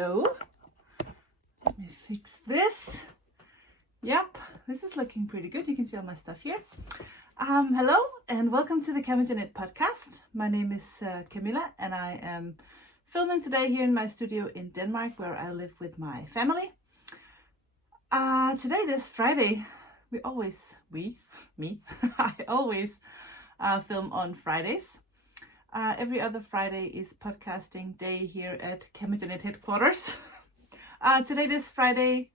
Hello. Let me fix this. Yep, this is looking pretty good. You can see all my stuff here. Hello and welcome to the Cardigan podcast. My name is Camilla and I am filming today here in my studio in Denmark where I live with my family. Today, this Friday, I always film on Fridays. Every other Friday is podcasting day here at Cardigan headquarters. Today is Friday,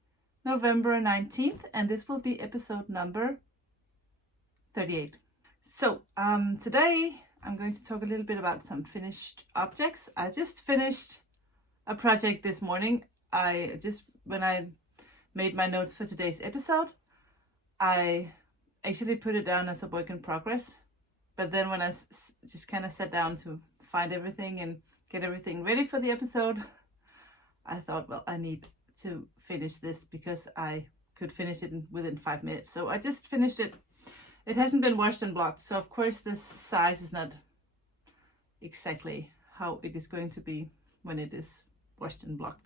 November 19th, and this will be episode number 38. So today I'm going to talk a little bit about some finished objects. I just finished a project this morning. When I made my notes for today's episode, I actually put it down as a work in progress. But then when I just kind of sat down to find everything and get everything ready for the episode, I thought, well, I need to finish this because I could finish it within 5 minutes. So I just finished it. It hasn't been washed and blocked. So of course this size is not exactly how it is going to be when it is washed and blocked.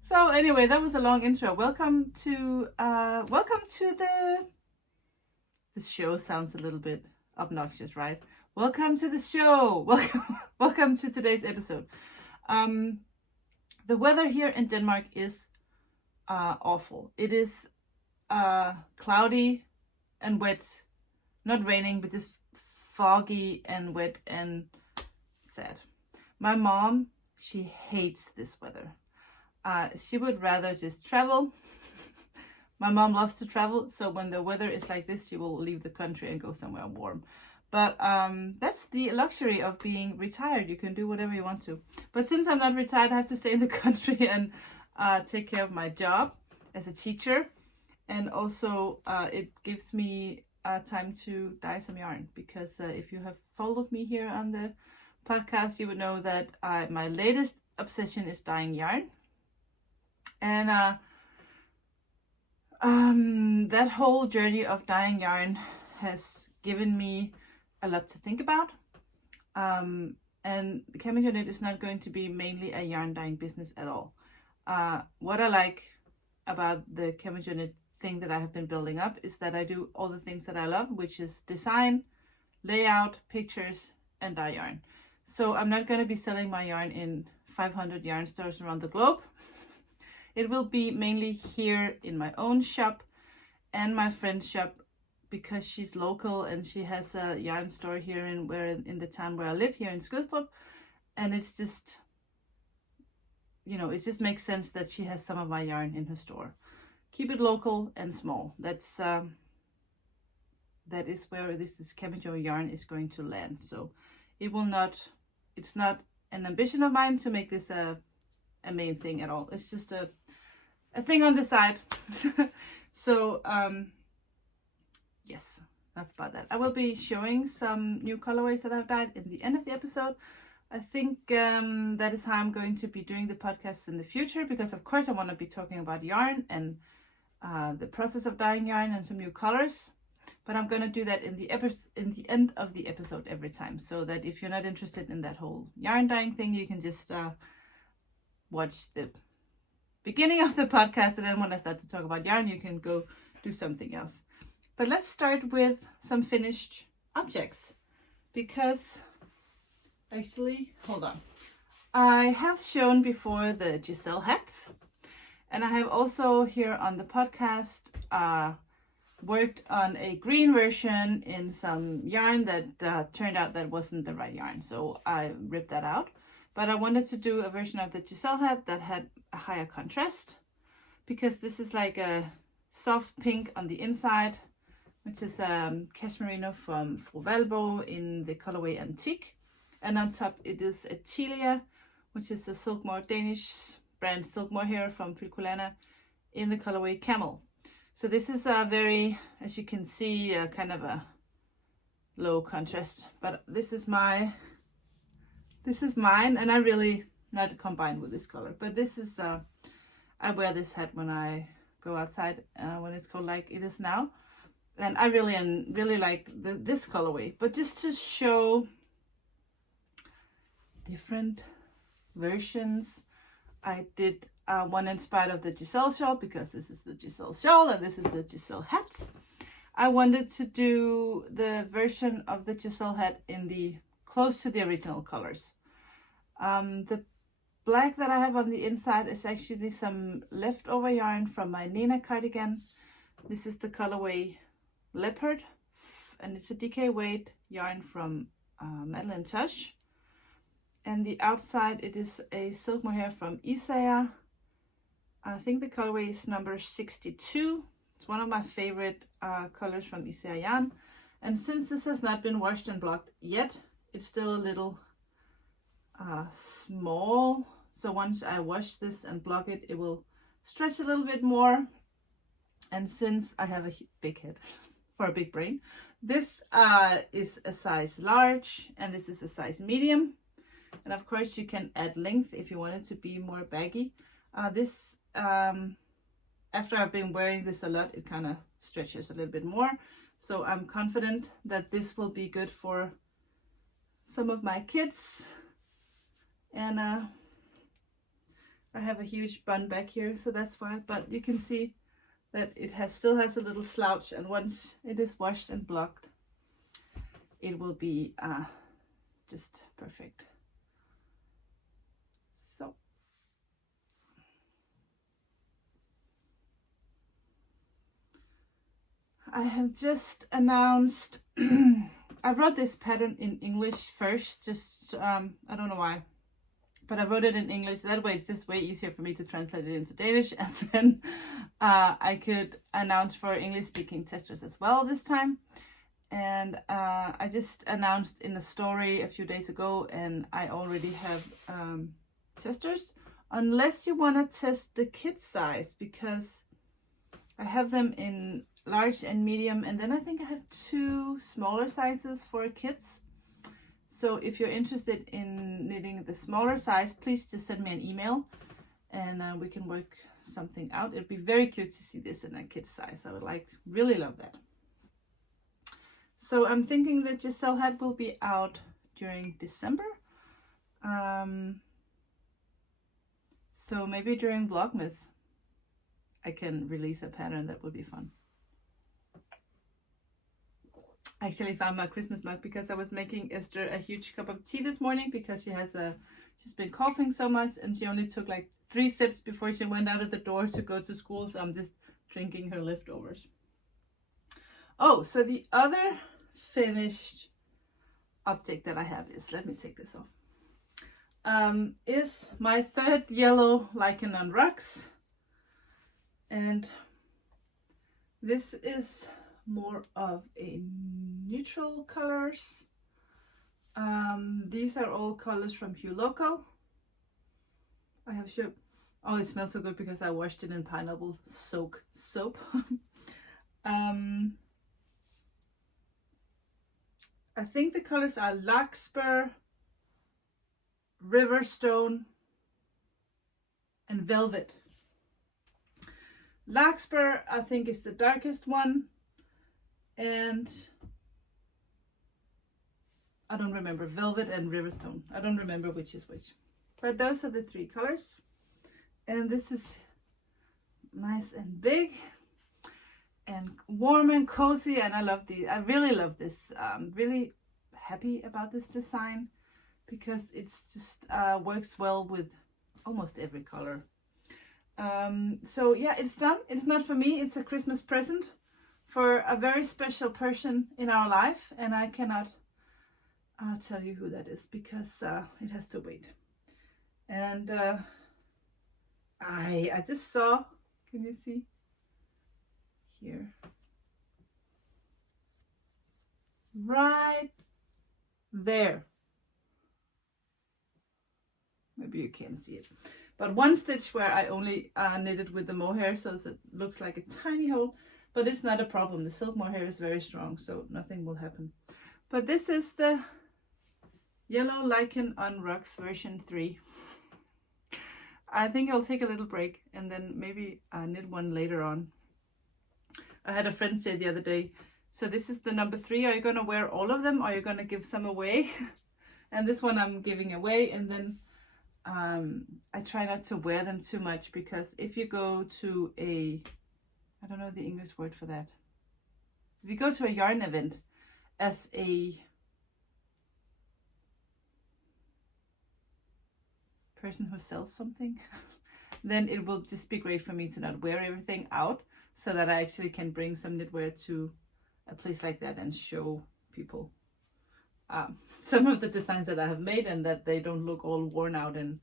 So anyway, that was a long intro. Welcome to the show. Sounds a little bit obnoxious, right? Welcome to the show. Welcome to today's episode. The weather here in Denmark is awful. It is cloudy and wet, not raining, but just foggy and wet and sad. My mom, she hates this weather. She would rather just travel. My mom loves to travel, so when the weather is like this, she will leave the country and go somewhere warm. But that's the luxury of being retired. You can do whatever you want to. But since I'm not retired, I have to stay in the country and take care of my job as a teacher. And also it gives me time to dye some yarn. Because if you have followed me here on the podcast, you would know that my latest obsession is dyeing yarn. And that whole journey of dyeing yarn has given me a lot to think about. And the Cardigan is not going to be mainly a yarn dyeing business at all. What I like about the Cardigan thing that I have been building up is that I do all the things that I love, which is design, layout, pictures, and dye yarn. So I'm not going to be selling my yarn in 500 yarn stores around the globe. It will be mainly here in my own shop and my friend's shop because she's local and she has a yarn store here in the town where I live here in Skødstrup. And it's just, it just makes sense that she has some of my yarn in her store. Keep it local and small. That is where this Cardigan yarn is going to land. So it's not an ambition of mine to make this a main thing at all. It's just a thing on the side. So yes, enough about that. I will be showing some new colorways that I've dyed in the end of the episode. I think that is how I'm going to be doing the podcast in the future, because of course I want to be talking about yarn and the process of dyeing yarn and some new colors. But I'm going to do that in the end of the episode every time, so that if you're not interested in that whole yarn dyeing thing, you can just watch the beginning of the podcast, and then when I start to talk about yarn, you can go do something else. But let's start with some finished objects, because actually, hold on. I have shown before the Giselle hats, and I have also here on the podcast worked on a green version in some yarn that turned out that wasn't the right yarn, so I ripped that out. But I wanted to do a version of the Giselle hat that had a higher contrast, because this is like a soft pink on the inside, which is cashmerino from Fru in the colorway Antique. And on top it is a Tilia, which is a Silkmore Danish brand Silkmore hair from Filcolana in the colorway Camel. So this is a very, as you can see, kind of a low contrast. But this is mine, and I really not combined with this color. But this is, I wear this hat when I go outside when it's cold like it is now. And I really like this colorway. But just to show different versions I did one inspired of the Giselle shawl, because this is the Giselle shawl and this is the Giselle hat. I wanted to do the version of the Giselle hat in the close to the original colors. The black that I have on the inside is actually some leftover yarn from my Nina cardigan. This is the colorway Leopard, and it's a DK weight yarn from Madeline Tush. And the outside, it is a silk mohair from Isaiah. I think the colorway is number 62. It's one of my favorite colors from Isaiah yarn. And since this has not been washed and blocked yet, it's still a little small. So once I wash this and block it, it will stretch a little bit more. And since I have a big head for a big brain, this is a size large and this is a size medium. And of course you can add length if you want it to be more baggy. This, after I've been wearing this a lot, it kind of stretches a little bit more. So I'm confident that this will be good for some of my kids. And I have a huge bun back here, so that's why. But you can see that it still has a little slouch, and once it is washed and blocked, it will be just perfect. So I have just announced I wrote this pattern in English first, just I don't know why, but I wrote it in English. That way it's just way easier for me to translate it into Danish, and then I could announce for English speaking testers as well this time. And I just announced in a story a few days ago, and I already have testers, unless you want to test the kid size, because I have them in large and medium, and then I think I have 2 smaller sizes for kids. So if you're interested in knitting the smaller size, please just send me an email and we can work something out. It'd be very cute to see this in a kid's size. I would really love that. So I'm thinking that Giselle hat will be out during December. So maybe during Vlogmas I can release a pattern. That would be fun. I actually found my Christmas mug because I was making Esther a huge cup of tea this morning, because she's been coughing so much, and she only took like 3 sips before she went out of the door to go to school. So I'm just drinking her leftovers. Oh, so the other finished object that I have is, let me take this off, is my 3rd yellow Lichen on Rocks. And this is more of a neutral colors. These are all colors from Hue Loco. I have sure. Oh, it smells so good because I washed it in pineapple soak soap. I think the colors are Larkspur, Riverstone, and Velvet. Larkspur, I think, is the darkest one, and I don't remember. Velvet and Riverstone. I don't remember which is which. But those are the 3 colors. And this is nice and big and warm and cozy, and I love these. I really love this. I'm really happy about this design because it's just works well with almost every color. So yeah, it's done. It's not for me. It's a Christmas present for a very special person in our life, and I cannot tell you who that is because it has to wait. And I just saw, can you see here, right there, maybe you can't see it, but one stitch where I only knitted with the mohair, so it looks like a tiny hole, but it's not a problem. The silk mohair is very strong, so nothing will happen. But this is the yellow Lichen on Rocks version 3. I think I'll take a little break and then maybe knit one later on. I had a friend say the other day, so this is the number 3. Are you going to wear all of them, or are you going to give some away? And this one I'm giving away, and then I try not to wear them too much, because if you go to a, I don't know the English word for that. If you go to a yarn event as a person who sells something, then it will just be great for me to not wear everything out, so that I actually can bring some knitwear to a place like that and show people some of the designs that I have made, and that they don't look all worn out and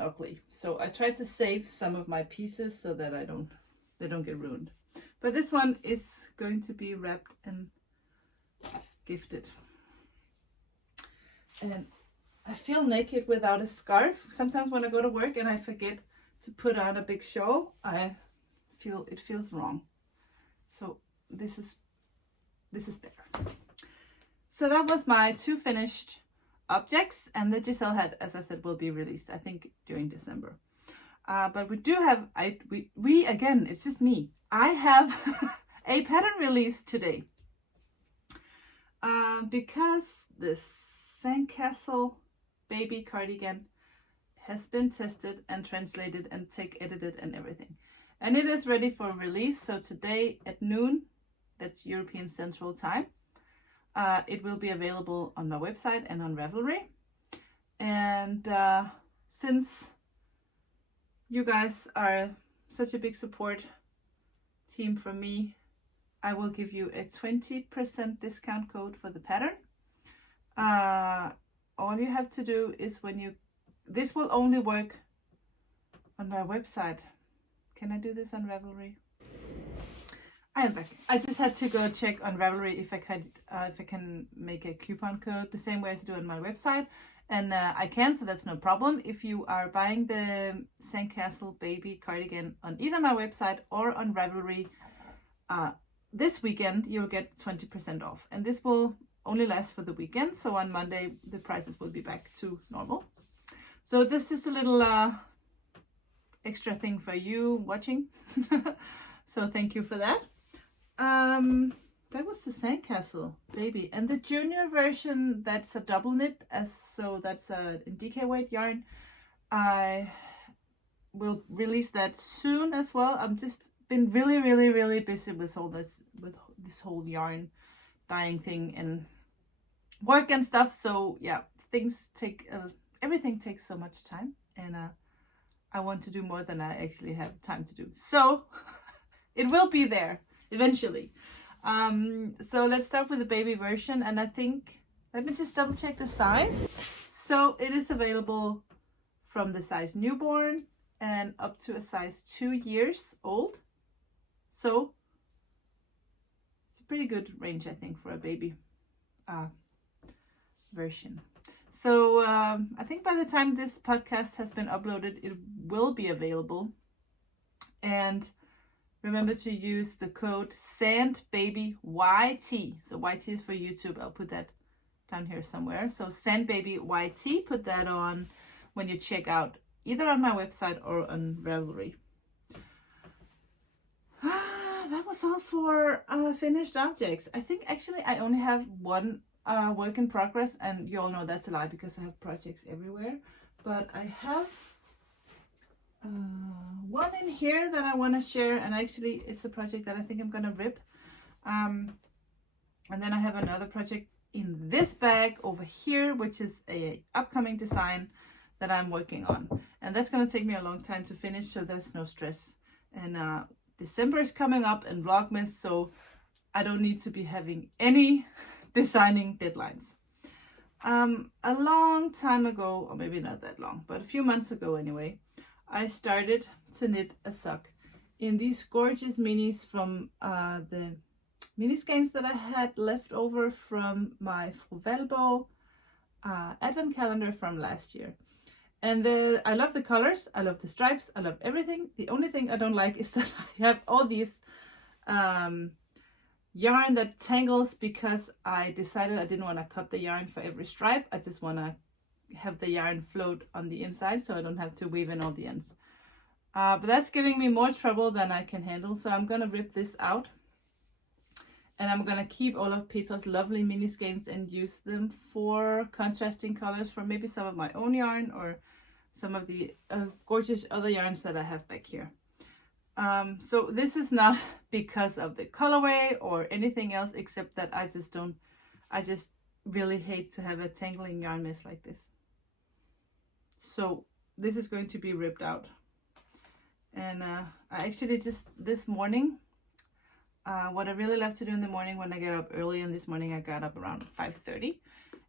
ugly. So I try to save some of my pieces so that they don't get ruined. But this one is going to be wrapped and gifted. And I feel naked without a scarf. Sometimes when I go to work and I forget to put on a big shawl, it feels wrong. So this is better. So that was my 2 finished objects, and the Giselle hat, as I said, will be released, I think, during December. But we do have, we again, it's just me. I have a pattern release today. Because the Sandcastle baby cardigan has been tested and translated and edited and everything. And it is ready for release. So today at noon, that's European Central Time, it will be available on my website and on Ravelry. And since you guys are such a big support team for me, I will give you a 20% discount code for the pattern. All you have to do is this will only work on my website. Can I do this on Ravelry? I am back. I just had to go check on Ravelry if I can make a coupon code the same way as I do on my website. And I can, so that's no problem. If you are buying the Sandcastle baby cardigan on either my website or on Ravelry, this weekend you'll get 20% off. And this will only last for the weekend. So on Monday, the prices will be back to normal. So this is a little extra thing for you watching. So thank you for that. That was the Sandcastle baby, and the junior version, that's a double knit, so that's a DK weight yarn. I will release that soon as well. I've just been really busy with this whole yarn dyeing thing and work and stuff. So yeah, everything takes so much time, and I want to do more than I actually have time to do. So it will be there eventually. So let's start with the baby version, and I think, let me just double check the size. So it is available from the size newborn and up to a size 2 years old. So it's a pretty good range, I think, for a baby version. So I think by the time this podcast has been uploaded, it will be available. And remember to use the code SANDBABYT. So YT is for YouTube. I'll put that down here somewhere. So SANDBABYT, put that on when you check out either on my website or on Ravelry. That was all for finished objects. I think actually I only have one work in progress, and you all know that's a lie because I have projects everywhere. But I have one in here that I want to share, and actually it's a project that I think I'm gonna rip, and then I have another project in this bag over here, which is a upcoming design that I'm working on, and that's gonna take me a long time to finish, so there's no stress. And December is coming up and Vlogmas, so I don't need to be having any designing deadlines. A long time ago, or maybe not that long, but a few months ago anyway, I started to knit a sock in these gorgeous minis from the mini skeins that I had left over from my Fru advent calendar from last year. And I love the colors, I love the stripes, I love everything. The only thing I don't like is that I have all these yarn that tangles, because I decided I didn't want to cut the yarn for every stripe. I just want to have the yarn float on the inside so I don't have to weave in all the ends. But that's giving me more trouble than I can handle, so I'm gonna rip this out. And I'm gonna keep all of Petra's lovely mini skeins and use them for contrasting colors for maybe some of my own yarn or some of the gorgeous other yarns that I have back here. So this is not because of the colorway or anything else, except that I just really hate to have a tangling yarn mess like this. So this is going to be ripped out. And I actually just this morning, what I really love to do in the morning when I get up early, and this morning I got up around 5:30,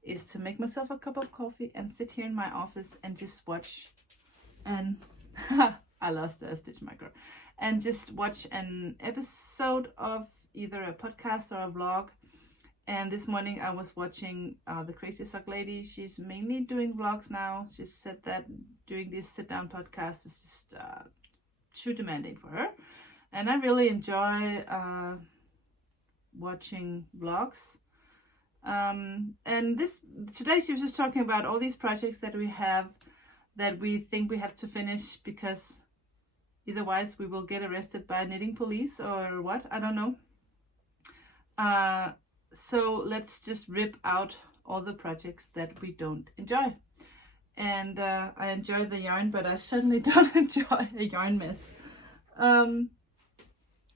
is to make myself a cup of coffee and sit here in my office and just watch, and I lost a stitch micro, and just watch an episode of either a podcast or a vlog. And this morning I was watching the Crazy Sock Lady. She's mainly doing vlogs now. She said that doing this sit-down podcast is just too demanding for her. And I really enjoy watching vlogs. And today she was just talking about all these projects that we have, that we think we have to finish because otherwise we will get arrested by knitting police or what, I don't know. So let's just rip out all the projects that we don't enjoy. And I enjoy the yarn, but I certainly don't enjoy a yarn mess.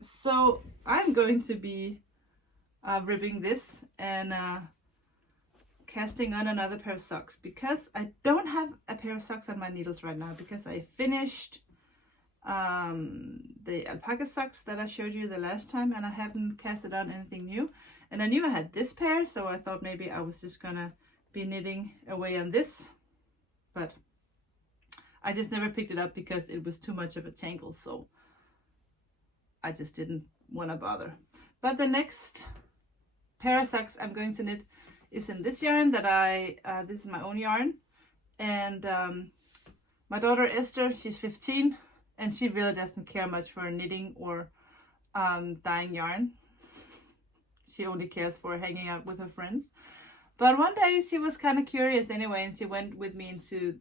So I'm going to be ripping this and casting on another pair of socks, because I don't have a pair of socks on my needles right now, because I finished the alpaca socks that I showed you the last time, and I haven't casted on anything new. And I knew I had this pair, so I thought maybe I was just gonna be knitting away on this, but I just never picked it up because it was too much of a tangle, so I just didn't want to bother. But the next pair of socks I'm going to knit is in this yarn that this is my own yarn. And my daughter Esther, she's 15, and she really doesn't care much for knitting or dyeing yarn. She only cares for hanging out with her friends. But one day she was kind of curious anyway, and she went with me into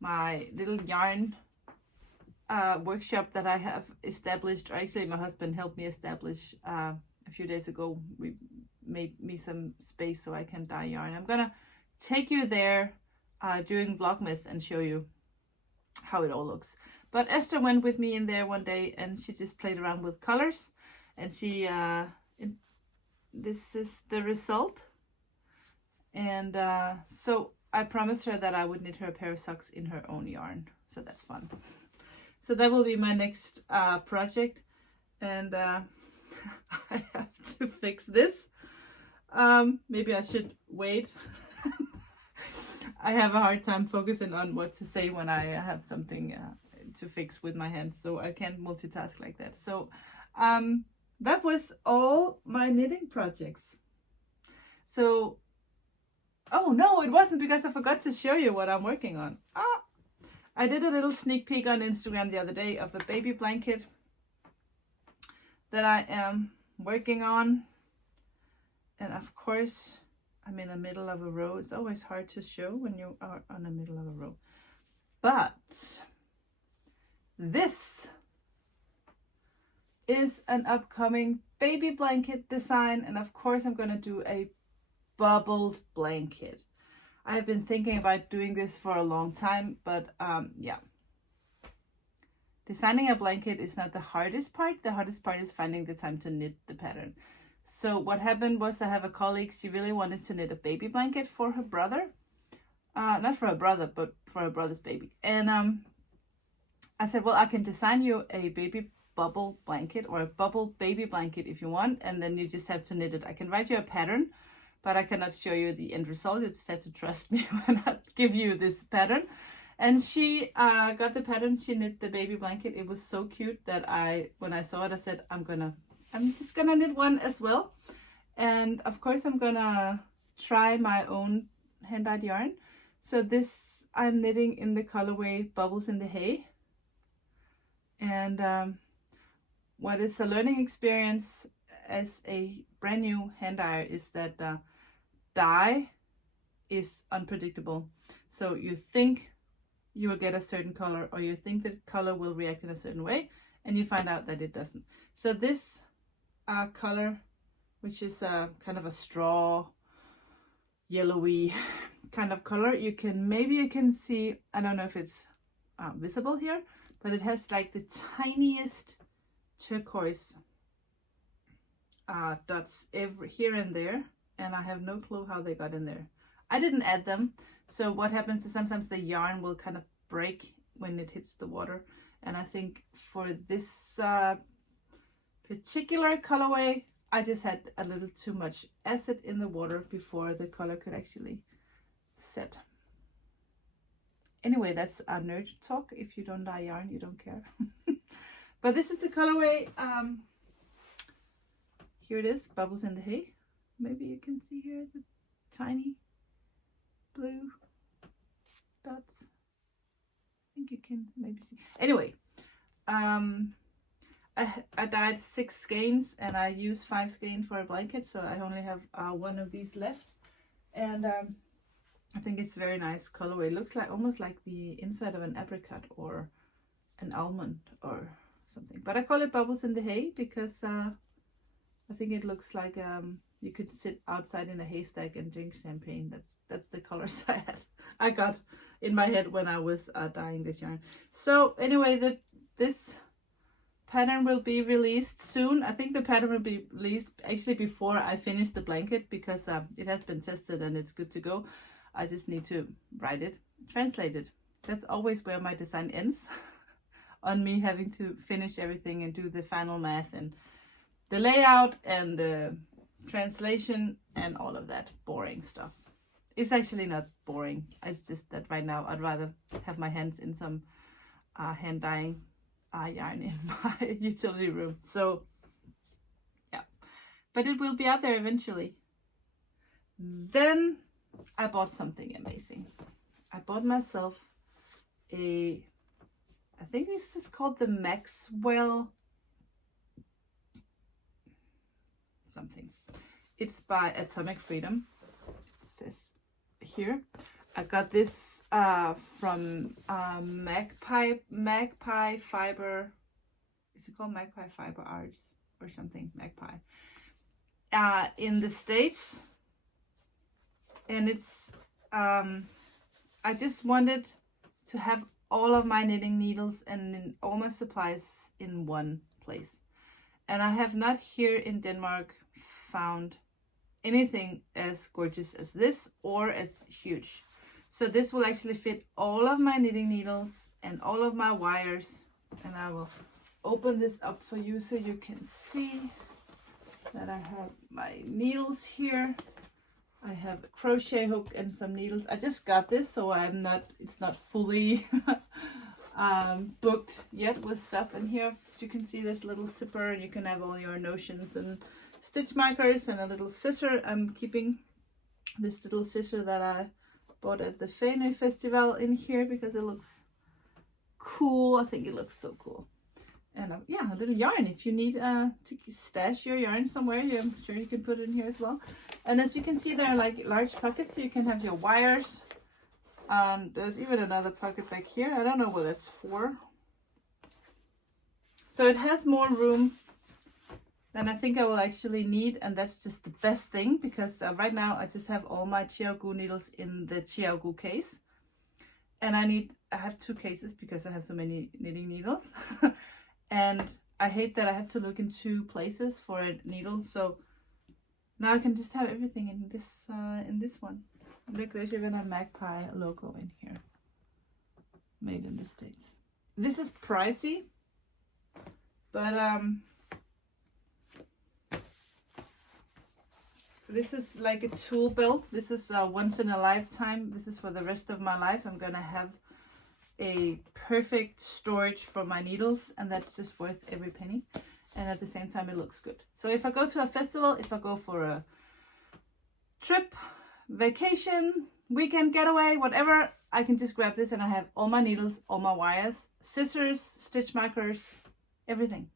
my little yarn workshop that I have established, or actually my husband helped me establish a few days ago. We made me some space so I can dye yarn. I'm gonna take you there during Vlogmas and show you how it all looks. But Esther went with me in there one day, and she just played around with colors, and she this is the result. And so I promised her that I would knit her a pair of socks in her own yarn, so that's fun. So that will be my next project, and I have to fix this. Maybe I should wait. I have a hard time focusing on what to say when I have something to fix with my hands, so I can't multitask like that. So that was all my knitting projects. So, oh no, it wasn't, because I forgot to show you what I'm working on. I did a little sneak peek on Instagram the other day of a baby blanket that I am working on. And of course, I'm in the middle of a row. It's always hard to show when you are on the middle of a row. But this is an upcoming baby blanket design. And of course, I'm going to do a bubbled blanket. I have been thinking about doing this for a long time, but yeah. Designing a blanket is not the hardest part. The hardest part is finding the time to knit the pattern. So what happened was, I have a colleague, she really wanted to knit a baby blanket for her brother. Not for her brother, but for her brother's baby. And I said, well, I can design you a baby bubble blanket, or a bubble baby blanket if you want, and then you just have to knit it. I can write you a pattern, but I cannot show you the end result. You just have to trust me when I give you this pattern. And she got the pattern. She knit the baby blanket. It was so cute that when I saw it, I said, I'm just gonna knit one as well. And of course, I'm gonna try my own hand-dyed yarn. So this I'm knitting in the colorway Bubbles in the Hay. And what is a learning experience as a brand new hand dyer is that dye is unpredictable. So you think you will get a certain color, or you think the color will react in a certain way, and you find out that it doesn't. So this color which is a kind of a straw, yellowy kind of color. You can see, I don't know if it's visible here, but it has like the tiniest turquoise dots here and there, and I have no clue how they got in there. I didn't add them, so what happens is sometimes the yarn will kind of break when it hits the water, and I think for this particular colorway I just had a little too much acid in the water before the color could actually set. Anyway, that's a nerd talk. If you don't dye yarn, you don't care. But this is the colorway. Here it is, Bubbles in the Hay. Maybe you can see here the tiny blue dots. I think you can maybe see. Anyway, I dyed 6 skeins and I used 5 skein for a blanket, so I only have one of these left. And I think it's a very nice colorway. It looks like almost like the inside of an apricot or an almond or something. But I call it Bubbles in the Hay because I think it looks like you could sit outside in a haystack and drink champagne. That's the colors I got in my head when I was dyeing this yarn. So anyway, this pattern will be released soon. I think the pattern will be released actually before I finish the blanket because it has been tested and it's good to go. I just need to write it, translate it. That's always where my design ends, on me having to finish everything and do the final math and the layout and the translation and all of that boring stuff. It's actually not boring. It's just that right now I'd rather have my hands in some hand dyeing yarn in my utility room. So yeah, but it will be out there eventually. Then I bought something amazing. I bought myself I think this is called the Maxwell something. It's by Atomic Freedom. It says here. I got this from Magpie Fiber. Is it called Magpie Fiber Arts or something? Magpie. In the States. And it's I just wanted to have all of my knitting needles and all my supplies in one place. And I have not here in Denmark found anything as gorgeous as this or as huge. So this will actually fit all of my knitting needles and all of my wires. And I will open this up for you so you can see that I have my needles here. I have a crochet hook and some needles. I just got this, so it's not fully booked yet with stuff in here. You can see this little zipper and you can have all your notions and stitch markers and a little scissor. I'm keeping this little scissor that I bought at the Fenø Festival in here because it looks cool. I think it looks so cool. And yeah, a little yarn if you need to stash your yarn somewhere. I'm sure you can put it in here as well. And as you can see, there are like large pockets, so you can have your wires. There's even another pocket back here. I don't know what that's for. So it has more room than I think I will actually need, and that's just the best thing because right now I just have all my Chiaogu needles in the Chiaogu case. And I have 2 cases because I have so many knitting needles. And I hate that I have to look in 2 places for a needle. So now I can just have everything in this one. Look, there's even a Magpie logo in here. Made in the States. This is pricey, but this is like a tool belt. This is once in a lifetime. This is for the rest of my life. I'm gonna have a perfect storage for my needles, and that's just worth every penny. And at the same time, it looks good. So if I go to a festival, if I go for a trip, vacation, weekend getaway, whatever, I can just grab this and I have all my needles, all my wires, scissors, stitch markers, everything.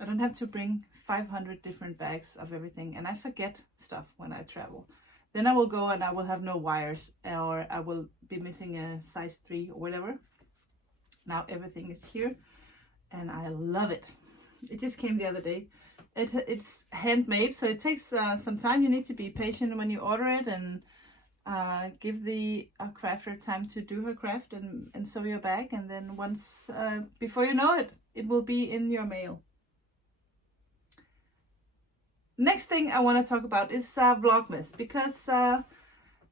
I don't have to bring 500 different bags of everything, and I forget stuff when I travel. Then I will go and I will have no wires, or I will be missing a size 3 or whatever. Now everything is here and I love it. It just came the other day It's handmade, so it takes some time. You need to be patient when you order it, and give the crafter time to do her craft and sew your bag, and then once before you know it, it will be in your mail. Next thing I want to talk about is Vlogmas, because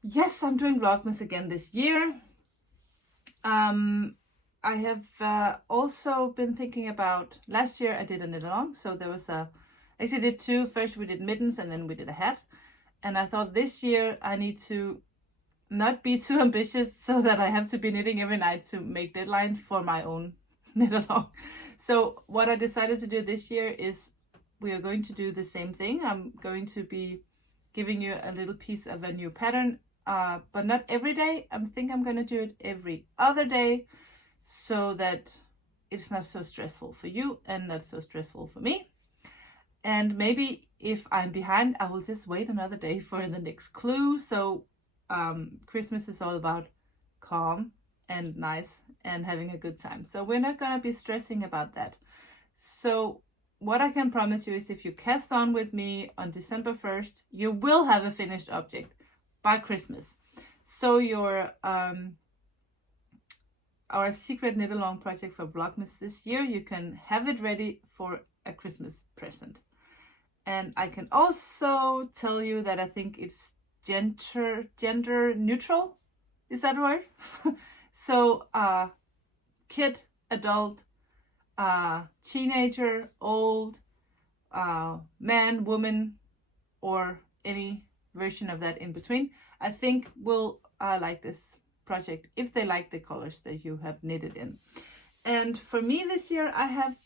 yes, I'm doing Vlogmas again this year. I have also been thinking about, last year I did a knit along, so there was actually did two. First we did mittens and then we did a hat. And I thought this year I need to not be too ambitious so that I have to be knitting every night to make deadline for my own knit along. So what I decided to do this year is we are going to do the same thing. I'm going to be giving you a little piece of a new pattern, but not every day. I think I'm going to do it every other day so that it's not so stressful for you and not so stressful for me. And maybe if I'm behind, I will just wait another day for the next clue. So Christmas is all about calm and nice and having a good time. So we're not going to be stressing about that. So what I can promise you is if you cast on with me on December 1st, you will have a finished object by Christmas. So your our secret knit along project for Vlogmas this year, you can have it ready for a Christmas present. And I can also tell you that I think it's gender neutral. Is that a word? So kid, adult, teenager, old, man, woman, or any version of that in between, I think will like this project if they like the colors that you have knitted in. And for me this year, I have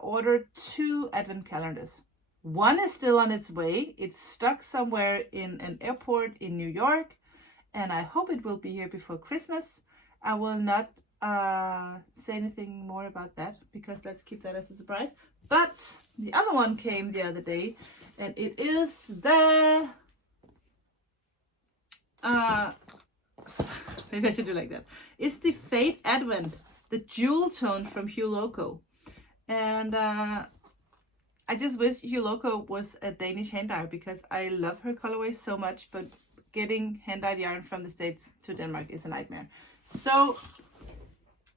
ordered 2 advent calendars. One is still on its way. It's stuck somewhere in an airport in New York, and I hope it will be here before Christmas. I will not say anything more about that because let's keep that as a surprise. But the other one came the other day, and it is the maybe I should do like that. It's the Fate Advent, the jewel tone from Hue Loco. And I just wish Hue Loco was a Danish hand dyer because I love her colorway so much, but getting hand dyed yarn from the States to Denmark is a nightmare. So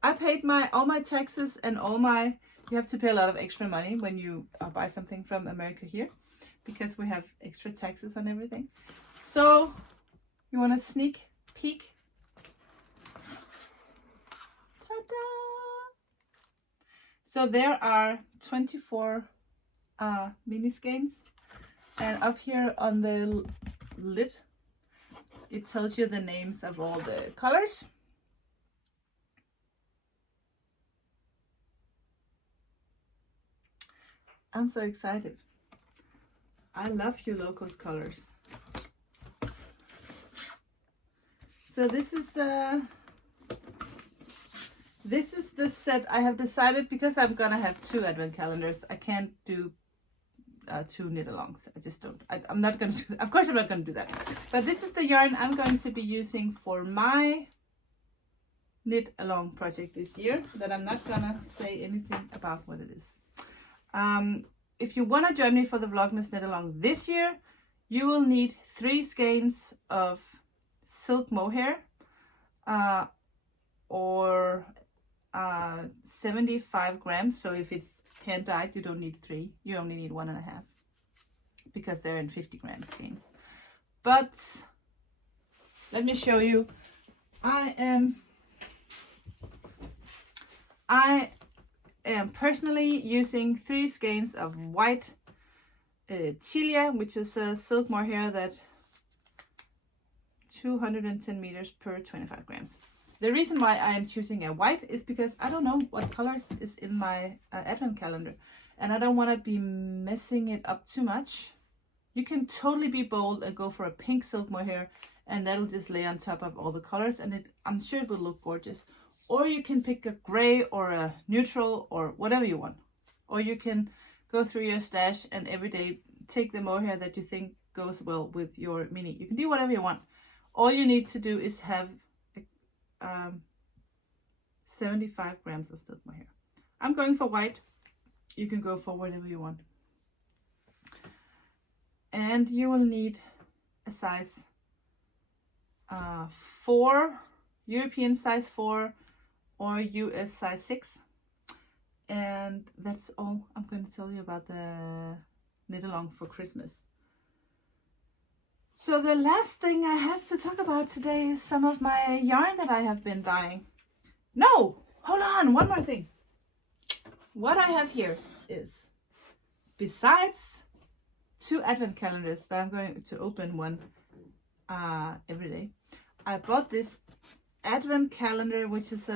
I paid all my taxes and you have to pay a lot of extra money when you buy something from America here because we have extra taxes on everything. So you want a sneak peek? Ta-da! So there are 24 mini skeins, and up here on the lid it tells you the names of all the colors. I'm so excited. I love Hue Loco's colors. So this is the set I have decided, because I'm gonna have 2 advent calendars. I can't do 2 knit alongs. I just don't. I'm not gonna do that. Of course I'm not gonna do that. But this is the yarn I'm going to be using for my knit along project this year, that I'm not gonna say anything about what it is. If you want to join me for the Vlogmas knit along this year, you will need 3 skeins of silk mohair, or 75 grams. So if it's hand dyed, you don't need 3, you only need 1.5, because they're in 50 gram skeins. But let me show you. I am personally using 3 skeins of white Tilia, which is a silk mohair that 210 meters per 25 grams. The reason why I am choosing a white is because I don't know what colors is in my advent calendar, and I don't want to be messing it up too much. You can totally be bold and go for a pink silk mohair, and that'll just lay on top of all the colors, and I'm sure it will look gorgeous. Or you can pick a gray or a neutral or whatever you want. Or you can go through your stash and every day take the mohair that you think goes well with your mini. You can do whatever you want. All you need to do is have 75 grams of silk mohair. I'm going for white. You can go for whatever you want. And you will need a size 4, European size 4 or US size 6. And that's all I'm going to tell you about the knit along for Christmas. So the last thing I have to talk about today is some of my yarn that I have been dyeing. No, hold on, one more thing. What I have here is, besides 2 advent calendars that I'm going to open one every day, I bought this advent calendar, which is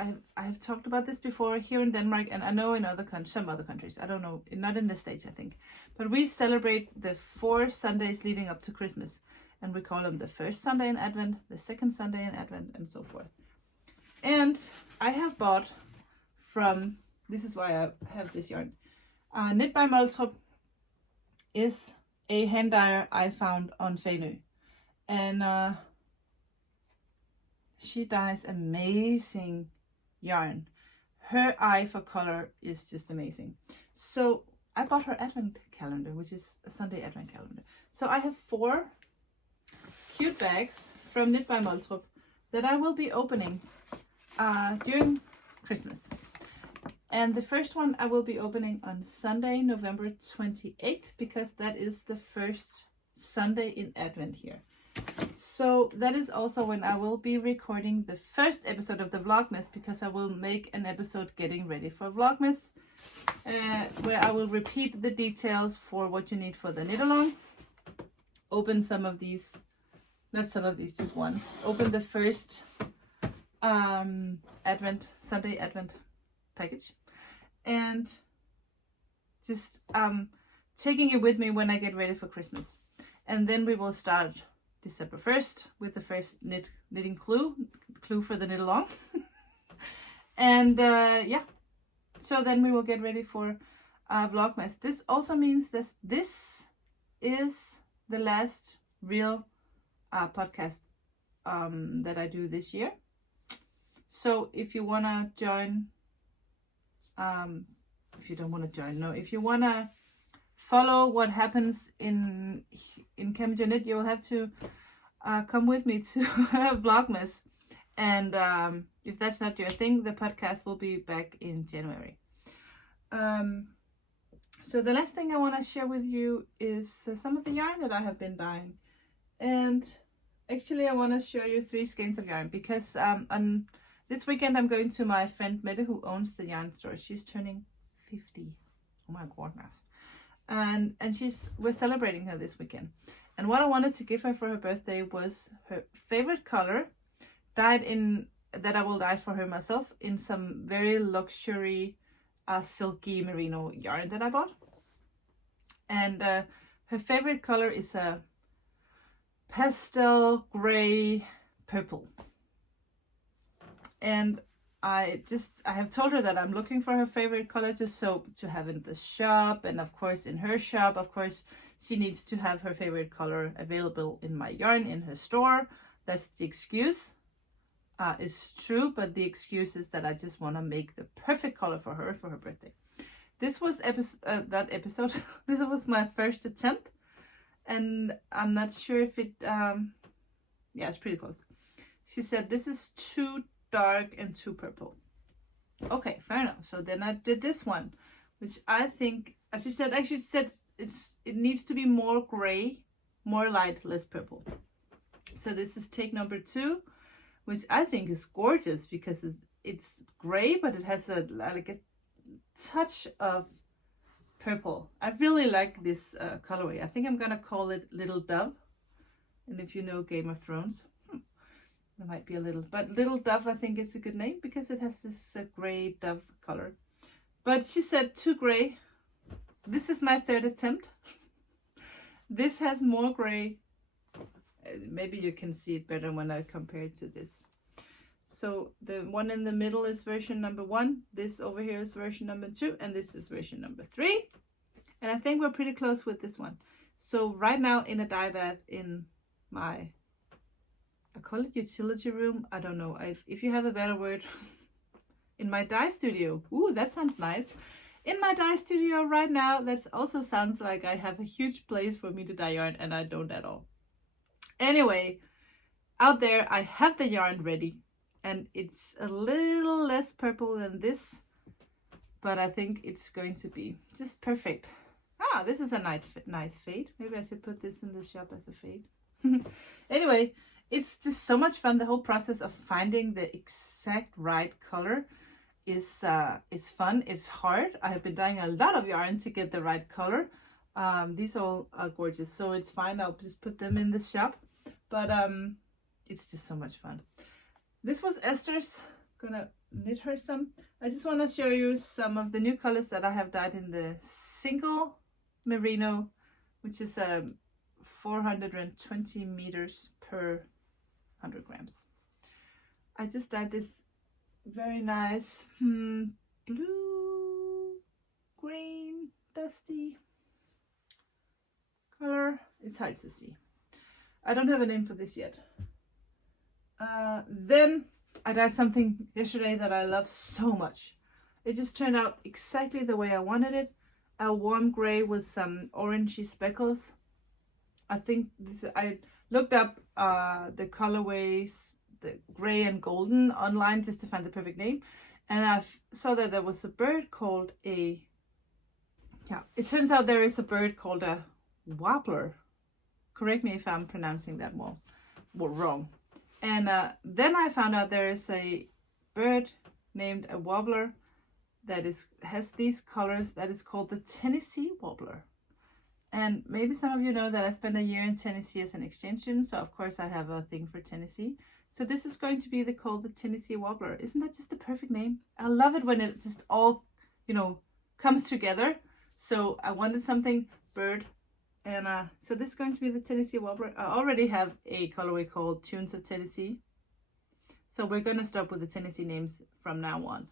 I have talked about this before here in Denmark, and I know in some other countries. I don't know, not in the States, I think. But we celebrate the 4 Sundays leading up to Christmas, and we call them the first Sunday in Advent, the second Sunday in Advent, and so forth. And I have bought from, this is why I have this yarn, Knit by Moltrup is a hand dyer I found on Fanø, and she dyes amazing yarn. Her eye for color is just amazing. So I bought her advent calendar, which is a Sunday advent calendar. So I have 4 cute bags from Knit by Moltrup that I will be opening during Christmas. And the first one I will be opening on Sunday, November 28th, because that is the first Sunday in Advent here. So that is also when I will be recording the first episode of the Vlogmas, because I will make an episode getting ready for Vlogmas, where I will repeat the details for what you need for the knit along. Open some of these, not some of these, just one. Open the first Sunday Advent package, and just taking you with me when I get ready for Christmas. And then we will start December 1st with the first knitting clue for the knit along. And yeah, so then we will get ready for Vlogmas. This also means that this is the last real podcast that I do this year. So if you want to join, if you don't want to join, no, if you want to follow what happens in Camping Knit, you will have to come with me to Vlogmas. And if that's not your thing, the podcast will be back in January. So the last thing I want to share with you is some of the yarn that I have been dyeing. And actually I want to show you 3 skeins of yarn, because on this weekend I'm going to my friend Mette, who owns the yarn store. She's turning 50. Oh my goodness. And we're celebrating her this weekend. And what I wanted to give her for her birthday was her favorite color, dyed in, that I will dye for her myself, in some very luxury silky merino yarn that I bought. And her favorite color is a pastel gray purple. And I have told her that I'm looking for her favorite color, just so to have in the shop, and of course in her shop, of course she needs to have her favorite color available in my yarn in her store. That's the excuse. It's true, but the excuse is that I just want to make the perfect color for her birthday. This was that episode. This was my first attempt, and I'm not sure if it yeah, it's pretty close. She said this is too dark and too purple. Okay, fair enough. So then I did this one, which I think, as she said, actually said it needs to be more gray, more light, less purple. So this is take number 2, which I think is gorgeous, because it's gray, but it has like a touch of purple. I really like this colorway. I think I'm gonna call it Little Dove. And if you know Game of Thrones, there might be a little, but Little Dove, I think it's a good name, because it has this gray dove color. But she said too gray. This is my 3rd attempt. This has more gray. Maybe you can see it better when I compare it to this. So the one in the middle is version number 1. This over here is version number 2. And this is version number 3. And I think we're pretty close with this one. So right now in a dye bath in my, I call it utility room. I don't know if you have a better word. In my dye studio. Ooh, that sounds nice. in my dye studio right now. That also sounds like I have a huge place for me to dye yarn, and I don't at all. Anyway, out there I have the yarn ready, and it's a little less purple than this, but I think it's going to be just perfect. Ah, this is a nice fade. Maybe I should put this in the shop as a fade. Anyway, it's just so much fun. The whole process of finding the exact right color is fun. It's hard. I have been dyeing a lot of yarn to get the right color. These all are gorgeous, so it's fine. I'll just put them in the shop. But it's just so much fun. This was Esther's. Gonna knit her some. I just want to show you some of the new colors that I have dyed in the single merino, which is 420 meters per 100 grams. I just dyed this very nice blue, green, dusty color. It's hard to see. I don't have a name for this yet. Then I dyed something yesterday that I love so much. It just turned out exactly the way I wanted it. A warm gray with some orangey speckles. I think this, I looked up the colorways, the gray and golden online just to find the perfect name. And I saw that there was a bird called it turns out there is a bird called a warbler. Correct me if I'm pronouncing that wrong. And then I found out there is a bird named a warbler that has these colors that is called the Tennessee warbler. And maybe some of you know that I spent a year in Tennessee as an exchange student, so of course I have a thing for Tennessee. So this is going to be called the Tennessee warbler. Isn't that just a perfect name? I love it when it just all, comes together. So I wanted something bird. And so this is going to be the Tennessee warbler. I already have a colorway called Tunes of Tennessee. So we're going to stop with the Tennessee names from now on.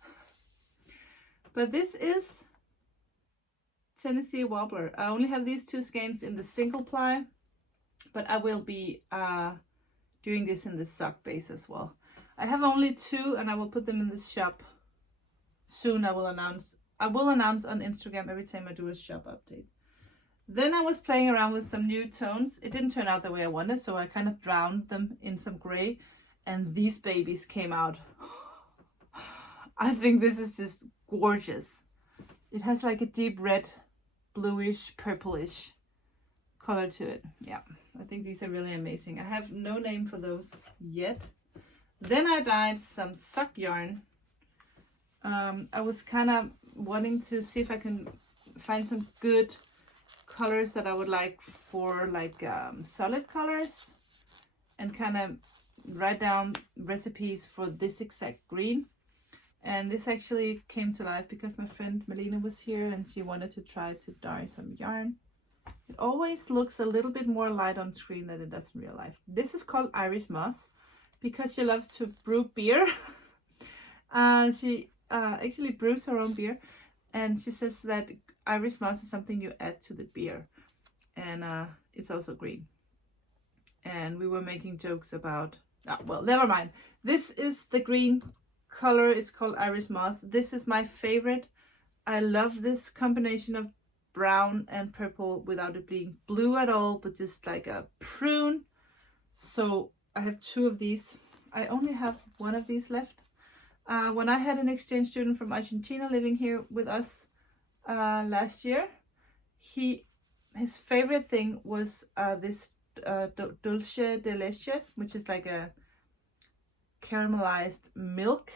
But this is Tennessee warbler. I only have these two skeins in the single ply, but I will be doing this in the sock base as well. I have only two, and I will put them in the shop soon. I will announce on Instagram every time I do a shop update. Then I was playing around with some new tones. It didn't turn out the way I wanted, so I kind of drowned them in some gray, and these babies came out. I think this is just gorgeous. It has like a deep red, bluish, purplish color to it. Yeah, I think these are really amazing. I have no name for those yet. Then I dyed some sock yarn. I was kind of wanting to see if I can find some good colors that I would like for solid colors, and kind of write down recipes for this exact green. And this actually came to life because my friend Melina was here and she wanted to try to dye some yarn. It always looks a little bit more light on screen than it does in real life. This is called Irish Moss because she loves to brew beer. She actually brews her own beer, and she says that Irish Moss is something you add to the beer, and it's also green. And we were making jokes about, well, never mind. This is the green color. It's called Irish Moss. This is my favorite. I love this combination of brown and purple without it being blue at all, but just like a prune. So I have two of these. I only have one of these left. When I had an exchange student from Argentina living here with us last year, his favorite thing was this dulce de leche, which is like a caramelized milk,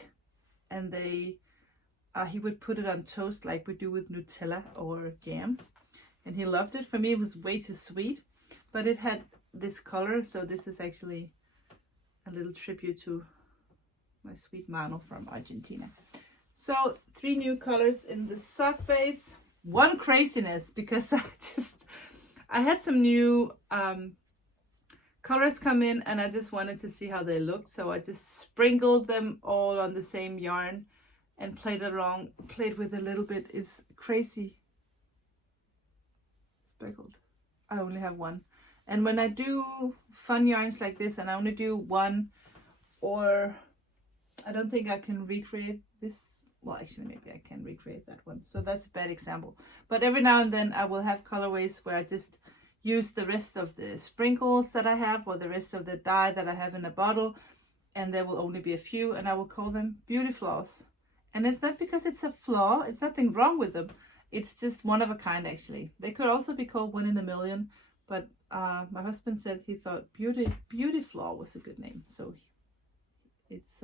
and he would put it on toast like we do with Nutella or jam, and he loved it. For me, it was way too sweet, but it had this color, so this is actually a little tribute to my sweet Mano from Argentina. So 3 new colors in the sock base. One craziness because I had some new colors come in, and I just wanted to see how they looked, so I just sprinkled them all on the same yarn and played with a little bit. It's crazy speckled. I only have one, and when I do fun yarns like this and I only do one, or I don't think I can recreate this well, actually, maybe I can recreate that one. So that's a bad example. But every now and then I will have colorways where I just use the rest of the sprinkles that I have or the rest of the dye that I have in a bottle, and there will only be a few, and I will call them beauty flaws. And it's not because it's a flaw, it's nothing wrong with them. It's just one of a kind, actually. They could also be called one in a million, but my husband said he thought beauty flaw was a good name. So it's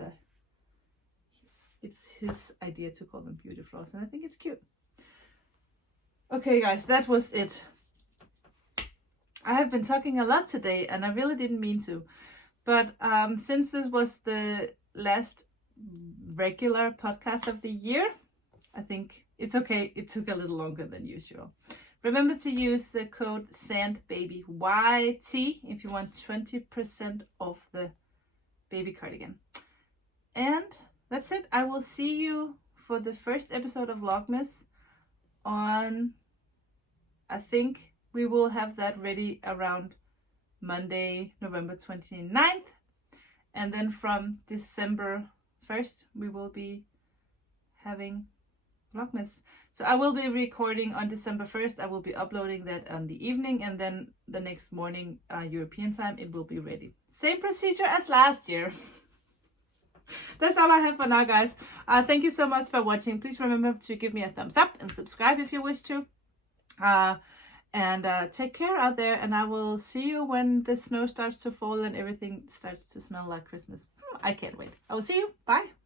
his idea to call them beauty flaws, and I think it's cute. Okay, guys, that was it. I have been talking a lot today, and I really didn't mean to. But since this was the last regular podcast of the year, I think it's okay. It took a little longer than usual. Remember to use the code SANDBABYT if you want 20% off the baby cardigan. And that's it. I will see you for the first episode of Vlogmas on, I think we will have that ready around Monday, November 29th. And then from December 1st, we will be having Vlogmas. So I will be recording on December 1st. I will be uploading that on the evening, and then the next morning, European time, it will be ready. Same procedure as last year. That's all I have for now, guys. Thank you so much for watching. Please remember to give me a thumbs up and subscribe if you wish to. And take care out there, and I will see you when the snow starts to fall and everything starts to smell like Christmas. I can't wait. I will see you. Bye.